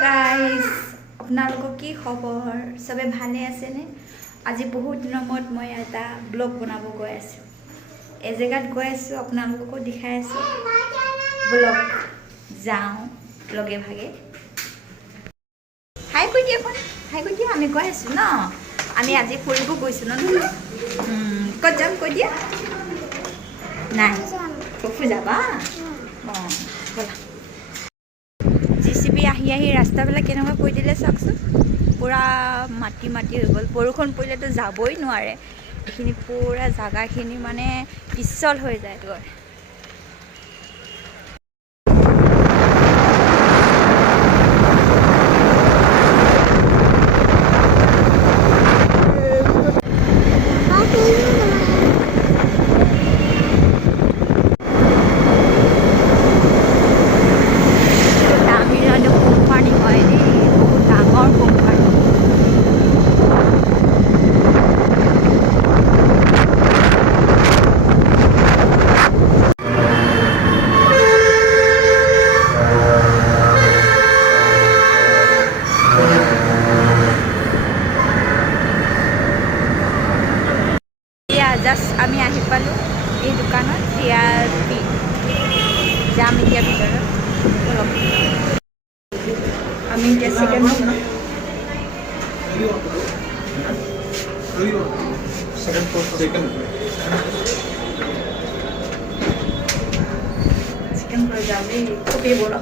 guys আপোনালোকৰ কি খবৰ সবে ভালে আছেনে আজি বহুত দিনৰ মূৰত মই এটা ব্লগ বনাব গৈ আছোঁ এই জেগাত গৈ আছোঁ আপোনালোককো দেখাই আছোঁ ব্লগ যাওঁ লগে ভাগে হাই কৈ দিয়া আমি গৈ আছোঁ ন আমি আজি ফুৰিব গৈছোঁ ন ক'ত যাম কৈ দিয়া নাই ফুফু যাবা অঁ ব'লা জিচিবি আহি ৰাস্তাবিলাক কেনেকুৱা কৈ দিলে চাওকচোন পূৰা মাটি হৈ গ'ল বৰষুণ পৰিলেতো যাবই নোৱাৰে এইখিনি পূৰা জাগাখিনি মানে পিছল হৈ যায় গৈ জাষ্ট আমি আহি পালোঁ এই দোকানত CRP যাম এতিয়া ভিতৰত আমি এতিয়া চিকেন কৰে যাবে খুবই বড়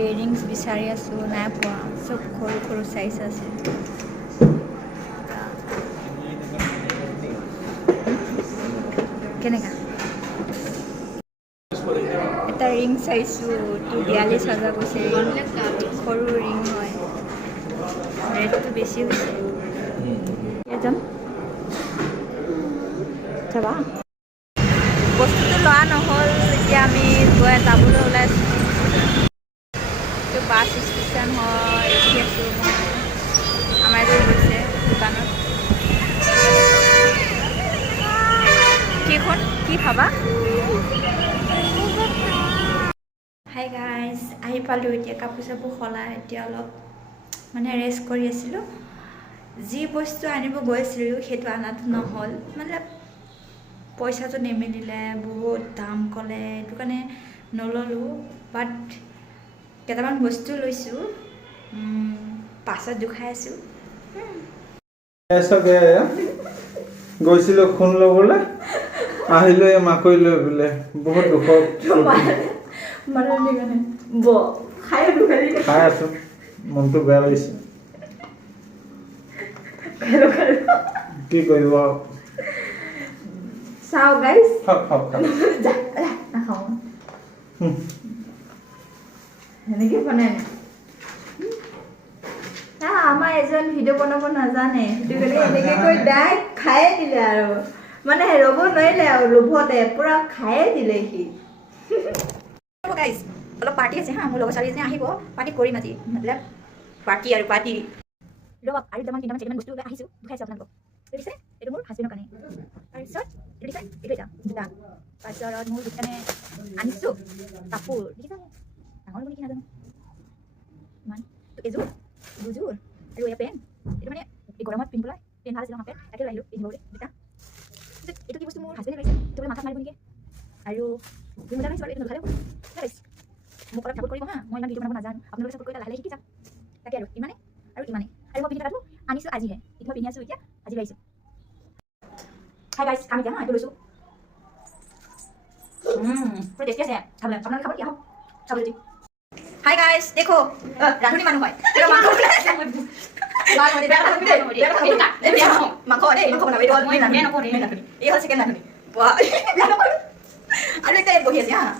ইয়েৰিংছ বিচাৰি আছোঁ নাই পোৱা চব সৰু চাইজ আছে কেনেকা এটা ৰিং চাইছোঁ 42,000 কৈছে সৰু ৰিং হয় ৰেটটো বেছি হৈছে যাম যাবা বস্তুটো লোৱা নহ'ল এতিয়া আমি যাবলৈ ওলাইছোঁ বাছ ষ্টেচন হয় দেখি আছোঁ মই আমাৰ গৈ গৈছে দোকানত কি খাবা হাই গাইজ আহি পালোঁ এতিয়া কাপোৰ চাপোৰ সলাই এতিয়া অলপ মানে ৰেষ্ট কৰি আছিলোঁ যি বস্তু আনিব গৈছিলোঁ সেইটো আনাটো নহ'ল মানে পইচাটো নিমিলিলে বহুত দাম ক'লে সেইটো কাৰণে নল'লোঁ বাট কেইটামান বস্তু লৈছোঁ পাছত দুখাই আছোঁ গৈছিলোঁ সোণ ল'বলৈ আহিলোঁ এই মাকৈ লৈ বোলে বহুত দুখ খাই আছোঁ মনটো বেয়া লাগিছে কি কৰিব চাওঁ গাইজ নাখাওঁ সেনেকে বনাই আমাৰ এজন ভিডিঅ' বনাব নাজানে সেইটো কাৰণে এনেকৈ কৈ ডাইৰেক্ট খায়ে দিলে আৰু মানে ৰ'ব নোৱাৰিলে আৰু লোভতে পূৰা খায়ে দিলে সি গাইজ অলপ পাৰ্টি আছে হা মোৰ লগৰ ছোৱালী এজনী আহিব পাৰ্টি কৰিম আজি মতলব পাৰ্টি ৰ'ব আৰু তিনিটামান বস্তু আহিছোঁ দুখাইছোঁ আপোনালোকক দেখিছে এইটো মোৰ হাজবেণ্ডৰ কাৰণে তাৰপিছত এইটো এটা জোতা তাৰপিছত মোৰ দোকানে আনিছোঁ কাপোৰ দেখিছা ডাঙৰ বুলি কি নাজানো ইমান এযোৰ দুযোৰ আৰু এয়া পেণ্ট এইটো মানে এই গৰমত পিন্ধিবলৈ পেণ্ট ভাল আছিল নহয় পেণ্ট তাকে আহিলোঁ পিন্ধিবলৈ দুটা এইটো কি বস্তু মোৰ হাজবেণ্ডে লাগিছে এইটো মাথাত মাৰিব নেকি আৰু তুমি মজা লাগিছে বাৰু এইটো নখালেও মোক অলপ চাপোৰ্ট কৰিব হা মই ইমান ভিডিঅ' বনাব নাজানো আপোনালোকে চাপোৰ্ট কৰি লাহে লাহে শিকি যাম তাকে আৰু ইমানে আৰু মই পিন্ধি থকাটো আনিছোঁ আজিহে এইটো মই পিন্ধি আছোঁ এতিয়া আজি লাগিছোঁ হাই গাইজ আমি এতিয়া হা এইটো লৈছোঁ পুরো টেস্টি আছে খাবেন আপনারা খাবার কি আহো খাবার জি হাই গাইস দেখো রাধুনি মানুষ হয় এটা মাংস লাল মধ্যে বেটা খাবি এটা মাংস দে মাংস বানাবে এটা মই না না করে না এই হচ্ছে কেন রাধুনি বাহ আর একটা বহি আছে হ্যাঁ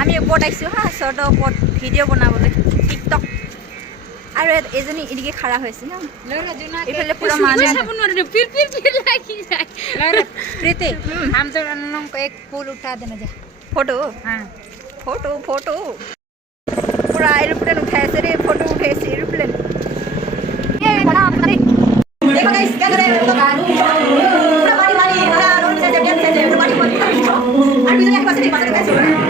আমি ওপৰত আইছোঁ হা শৰ্টৰ ওপৰত ভিডিঅ' বনাবলৈ টিকটক আৰু এজনী এদিকে খাৰা হৈছে না এইফালে পুৰা মানুহ प्रीति हम दोनों को एक फूल उठा देना जा फोटो हाँ फोटो पूरा एरोप्लेन उठाए से रे फोटो उठे से एरोप्लेन guys, क्या करें हम लोग पूरा पानी पानी हमारा रोड से जब से पूरा पानी पानी और मुझे एक पास नहीं पास guys